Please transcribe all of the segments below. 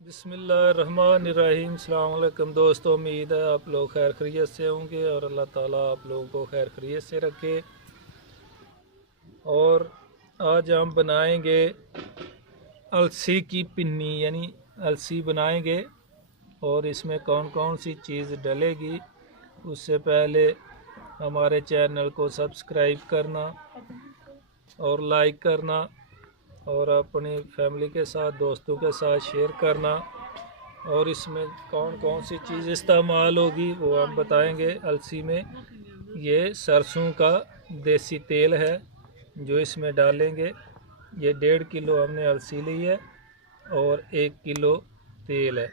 बिस्मिल्लाहिर्रहमानिर्रहीम। अस्सलाम वालेकुम दोस्तों, उम्मीद है आप लोग खैर खैरियत से होंगे और अल्लाह ताला आप लोगों को खैर खैरियत से रखे। और आज हम बनाएंगे अलसी की पिन्नी यानी अलसी बनाएंगे। और इसमें कौन कौन सी चीज़ डलेगी उससे पहले हमारे चैनल को सब्सक्राइब करना और लाइक करना और अपनी फैमिली के साथ दोस्तों के साथ शेयर करना। और इसमें कौन कौन सी चीज़ इस्तेमाल होगी वो हम बताएंगे। अलसी में ये सरसों का देसी तेल है जो इसमें डालेंगे। ये 1.5 किलो हमने अलसी ली है और 1 किलो तेल है।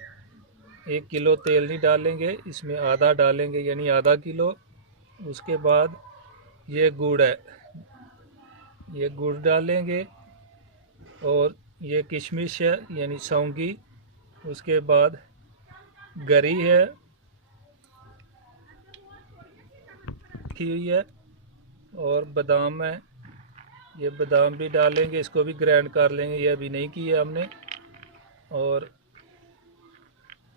1 किलो तेल नहीं डालेंगे, इसमें आधा डालेंगे यानी आधा किलो। उसके बाद ये गुड़ है, ये गुड़ डालेंगे। और ये किशमिश है यानी सौंगी। उसके बाद गरी है की हुई है और बादाम है, ये बादाम भी डालेंगे। इसको भी ग्राइंड कर लेंगे, ये अभी नहीं किया हमने। और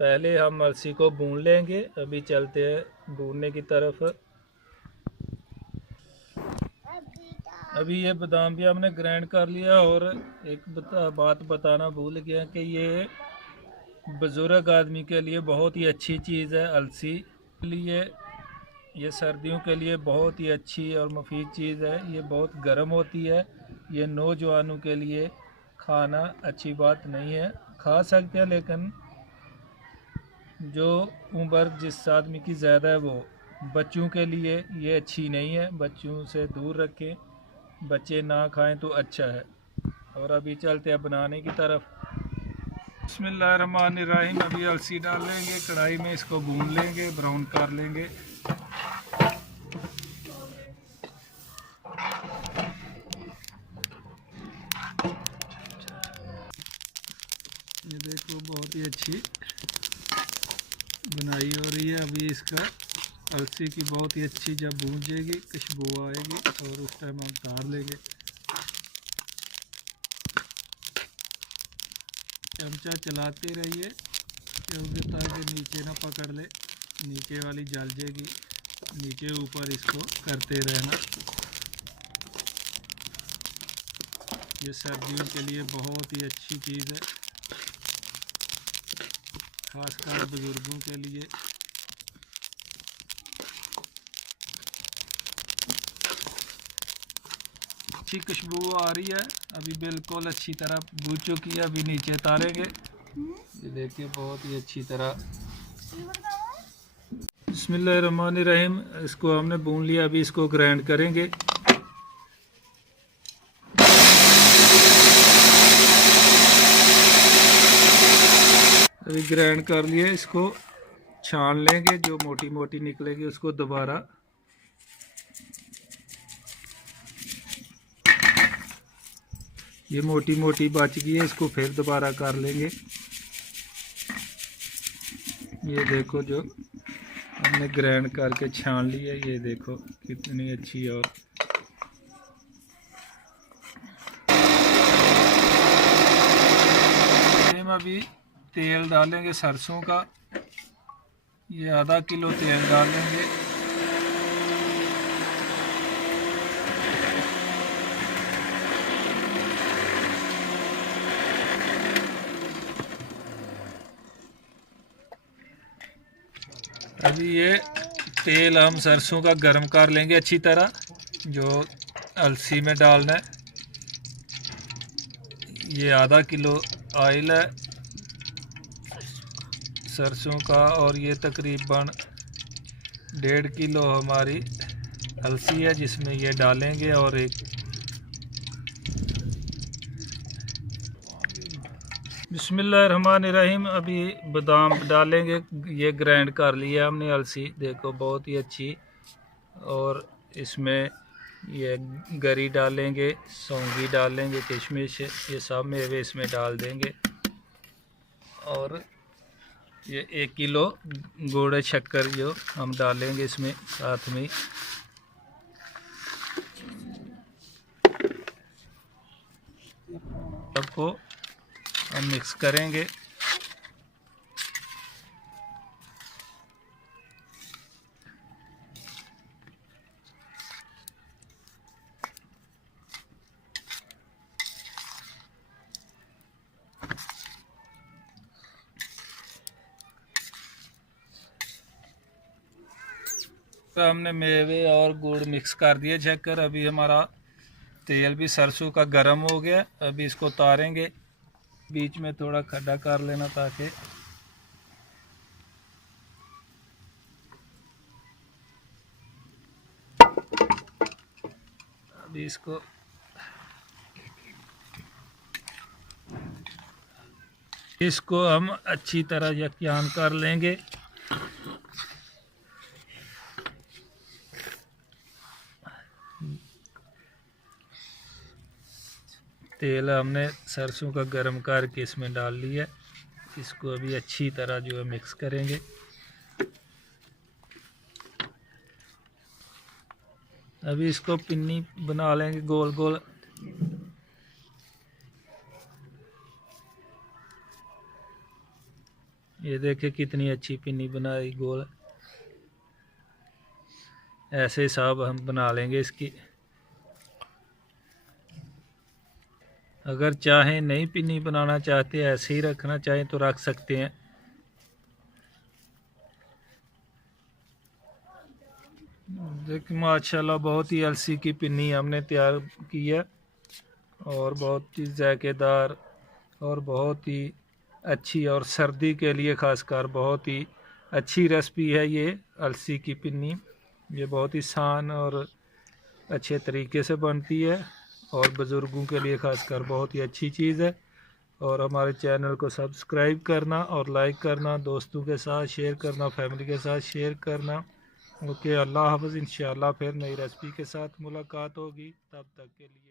पहले हम अलसी को भून लेंगे, अभी चलते हैं भूनने की तरफ। अभी ये बादाम भी हमने ग्राइंड कर लिया। और एक बात बताना भूल गया कि ये बुज़ुर्ग आदमी के लिए बहुत ही अच्छी चीज़ है। अलसी के लिए ये सर्दियों के लिए बहुत ही अच्छी और मुफीद चीज़ है। ये बहुत गर्म होती है, ये नौजवानों के लिए खाना अच्छी बात नहीं है। खा सकते हैं लेकिन जो उम्र जिस आदमी की ज़्यादा है वो बच्चों के लिए ये अच्छी नहीं है, बच्चों से दूर रखें, बच्चे ना खाएं तो अच्छा है। और अभी चलते हैं बनाने की तरफ। बिस्मिल्लाहिर्रहमानिर्रहीम। अभी अलसी डाल लेंगे कढ़ाई में, इसको भून लेंगे, ब्राउन कर लेंगे। ये देखो बहुत ही अच्छी बनाई हो रही है। अभी इसका अलसी की बहुत ही अच्छी जब भूंजेगी खुशबू आएगी और उस टाइम हम उतार लेंगे। चमचा चलाते रहिए क्योंकि ताकि नीचे ना पकड़ ले, नीचे वाली जल जाएगी। नीचे ऊपर इसको करते रहना। ये सर्दियों के लिए बहुत ही अच्छी चीज़ है, खासकर बुज़ुर्गों के लिए। अच्छी खुशबू आ रही है, अभी बिल्कुल अच्छी तरह भून चुकी है। अभी नीचे उतारेंगे, ये देखिए बहुत ही अच्छी तरह। बिस्मिल्लाहिर्रहमानिर्रहीम। इसको हमने भून लिया, अभी इसको ग्राइंड करेंगे। अभी ग्राइंड कर लिए, इसको छान लेंगे, जो मोटी मोटी निकलेगी उसको दोबारा। ये मोटी मोटी बच गई है, इसको फिर दोबारा कर लेंगे। ये देखो जो हमने ग्राइंड करके छान ली है, ये देखो कितनी अच्छी। और हम अभी तेल डालेंगे सरसों का, ये आधा किलो तेल डालेंगे। अभी ये तेल हम सरसों का गर्म कर लेंगे अच्छी तरह, जो अलसी में डालना है। ये आधा किलो ऑयल है सरसों का और ये तकरीबन 1.5 किलो हमारी अलसी है जिसमें ये डालेंगे। और एक बिस्मिल्लाहिर्रहमानिर्रहीम। अभी बादाम डालेंगे, ये ग्राइंड कर लिया हमने अलसी, देखो बहुत ही अच्छी। और इसमें ये गरी डालेंगे, सौंगी डालेंगे, किशमिश, ये सब मेवे इसमें डाल देंगे। और ये 1 किलो गुड़ शक्कर जो हम डालेंगे इसमें साथ में। सबको हम मिक्स करेंगे। तो हमने मेवे और गुड़ मिक्स कर दिए चेक कर। अभी हमारा तेल भी सरसों का गर्म हो गया। अभी इसको उतारेंगे। बीच में थोड़ा खड्डा कर लेना ताकि अभी इसको हम अच्छी तरह यकजान कर लेंगे। तेल हमने सरसों का गर्म करके इसमें डाल लिया। इसको अभी अच्छी तरह जो है मिक्स करेंगे। अभी इसको पिन्नी बना लेंगे गोल गोल। ये देखिए कितनी अच्छी पिन्नी बनाई गोल। ऐसे हिसाब हम बना लेंगे इसकी। अगर चाहें नई पिन्नी बनाना चाहते हैं, ऐसे ही रखना चाहें तो रख सकते हैं। देखिए माशाल्लाह बहुत ही अलसी की पिन्नी हमने तैयार की है और बहुत ही जायकेदार और बहुत ही अच्छी और सर्दी के लिए ख़ासकर बहुत ही अच्छी रेसिपी है ये अलसी की पिन्नी। ये बहुत ही आसान और अच्छे तरीके से बनती है और बुज़ुर्गों के लिए ख़ासकर बहुत ही अच्छी चीज़ है। और हमारे चैनल को सब्सक्राइब करना और लाइक करना, दोस्तों के साथ शेयर करना, फैमिली के साथ शेयर करना। ओके, अल्लाह हाफ़िज़। इंशाअल्लाह फिर नई रेसिपी के साथ मुलाकात होगी, तब तक के लिए।